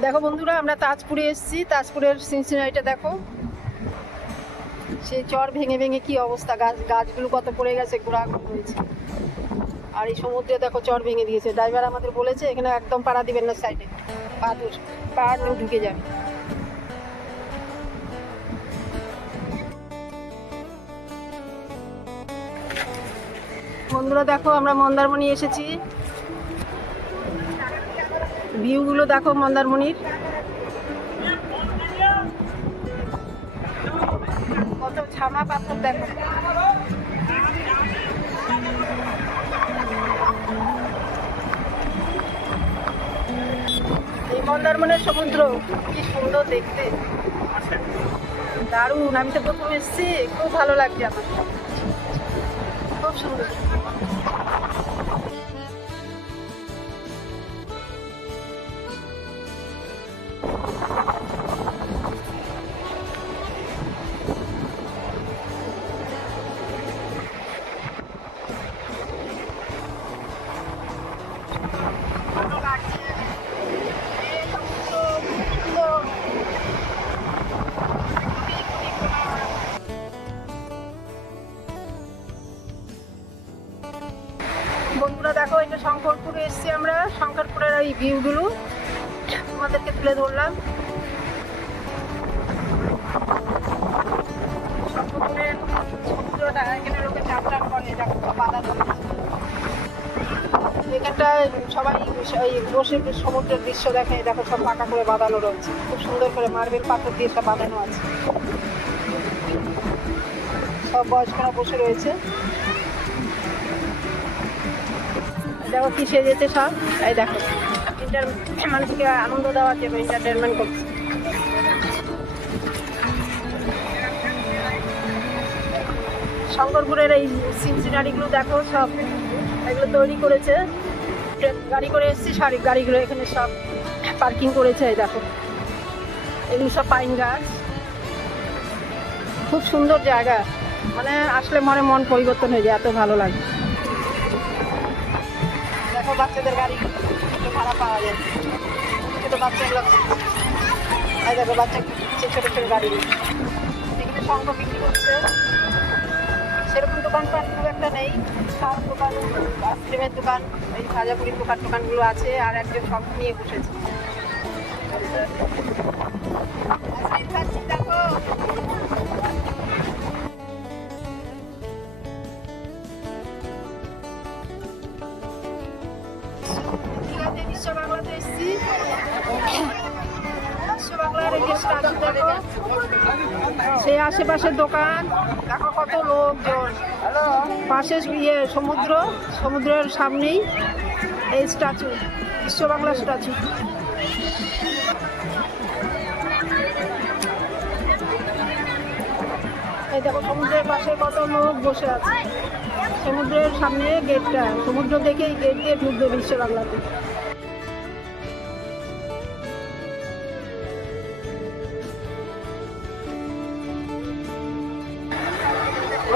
দেখো বন্ধুরা, আমরা তাজপুরে এসেছি। তাজপুরের সিনসিনারিটা দেখো। সেই চর ভেঙে ভেঙে কি অবস্থা? গাছ, গাছগুলো কত পড়ে গেছে, ঘোরাঘুরি হয়েছে। আর এই সমুদ্রে দেখো চর ভেঙে দিয়েছে। ড্রাইভার আমাদের বলেছে, এখানে একদম পাড়া দিবেন না সাইডে পা ধুস- পা নিয়ে ঢুকে যাবে বন্ধুরা দেখো, আমরা মন্দারমণি এসেছি। ভিউগুলো দেখো মন্দারমণির। কত ছামা পাথর দেখো। এই মন্দারমণির সমুদ্র, কি সুন্দর দেখতে। দারুণ, আমি তো প্রথম এসেছি, খুব ভালো লাগছে আমার। খুব সুন্দর। বন্ধুরা দেখো এটা শঙ্করপুরে এসেছি আমরা। শঙ্করপুরের এই ভিউগুলো। তোমাদেরকে তুলে ধরলাম। সমুদ্রটা এখানে করে সবাই বসে সমুদ্রের দৃশ্য দেখে দেখো সব পাকা করে বাঁধানো রয়েছে। খুব সুন্দর করে মার্বেল পাথর দিয়ে বাঁধানো আছে। সব বয়স্করা বসে রয়েছে। দেখো কি সেজেছে সব? এই দেখো। ইন্টার মানুষকে আনন্দ দেওয়ার জন্য এন্টারটেনমেন্ট করছে। শঙ্করপুরের এই সিন সিনারিগুলো দেখো সব। এগুলো তৈরি করেছে। গাড়ি করে এসেছি সারি গাড়িগুলো এখানে সব পার্কিং করেছে দেখো। এগুলো সব পাইন গাছ খুব সুন্দর জায়গা। মানে আসলে মনে মন পরিবর্তন হয়ে যায়, এত ভালো লাগে। দেখো বাচ্চাদের গাড়ি ভাড়া পাওয়া যায়। ছোটো বাচ্চাগুলো এই দেখো, বাচ্চা ছোটো ছোটো গাড়ি এখানে শঙ্খ বিক্রি করছে সেরকম দোকান পান খুব একটা নেই। সব দোকান আইসক্রিমের দোকান, এই ভাজাপুরির দোকান টোকানগুলো আছে। আর একজন সব নিয়ে বসেছে। দীঘাতে বিশ্ব বিশ্ব সেই আশেপাশের দোকান। দেখো কত লোকজন। পাশে ইয়ে সমুদ্র, সমুদ্রের সামনেই এই স্ট্যাচু, বিশ্ব বাংলা স্ট্যাচু। এই দেখো, সমুদ্রের পাশে কত লোক বসে আছে। সমুদ্রের সামনে গেটটা, সমুদ্র দেখেই গেট দিয়ে ঢুকবে বিশ্ব বাংলাতে।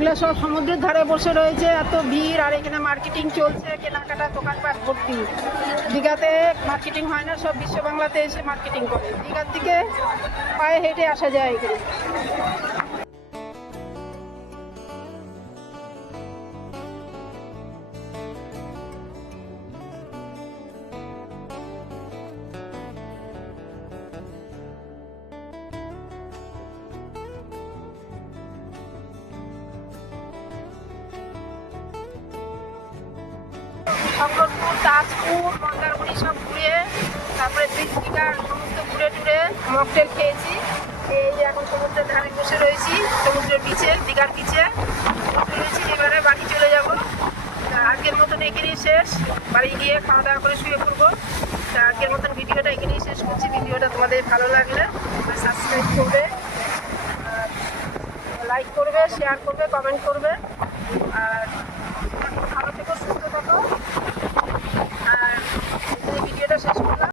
এগুলো সব সমুদ্রের ধারে বসে রয়েছে, এত ভিড়, আর এখানে মার্কেটিং চলছে, কেনাকাটা, দোকানপাট ভর্তি। দীঘাতে মার্কেটিং হয় না, সব বিশ্ব বাংলাতে এসে মার্কেটিং করে। দীঘার দিকে পায়ে হেঁটে আসা যায় এখানে। তাজপুর মন্দারমণি সব ঘুরে তারপরে দীঘার সমুদ্র ঘুরে টুরে মকটেল খেয়েছি। এই এখন সমুদ্রের ধারে বসে রয়েছি, সমুদ্রের বিচে দীঘার বিচে রয়েছি, এবারে বাড়ি চলে যাব। আজকের মতন এখানেই শেষ। বাড়ি গিয়ে খাওয়া দাওয়া করে শুয়ে পড়ব। তা আজকের মতন ভিডিওটা এখানেই শেষ করছি। ভিডিওটা তোমাদের ভালো লাগলে সাবস্ক্রাইব করবে লাইক করবে শেয়ার করবে কমেন্ট করবে। আর ভালো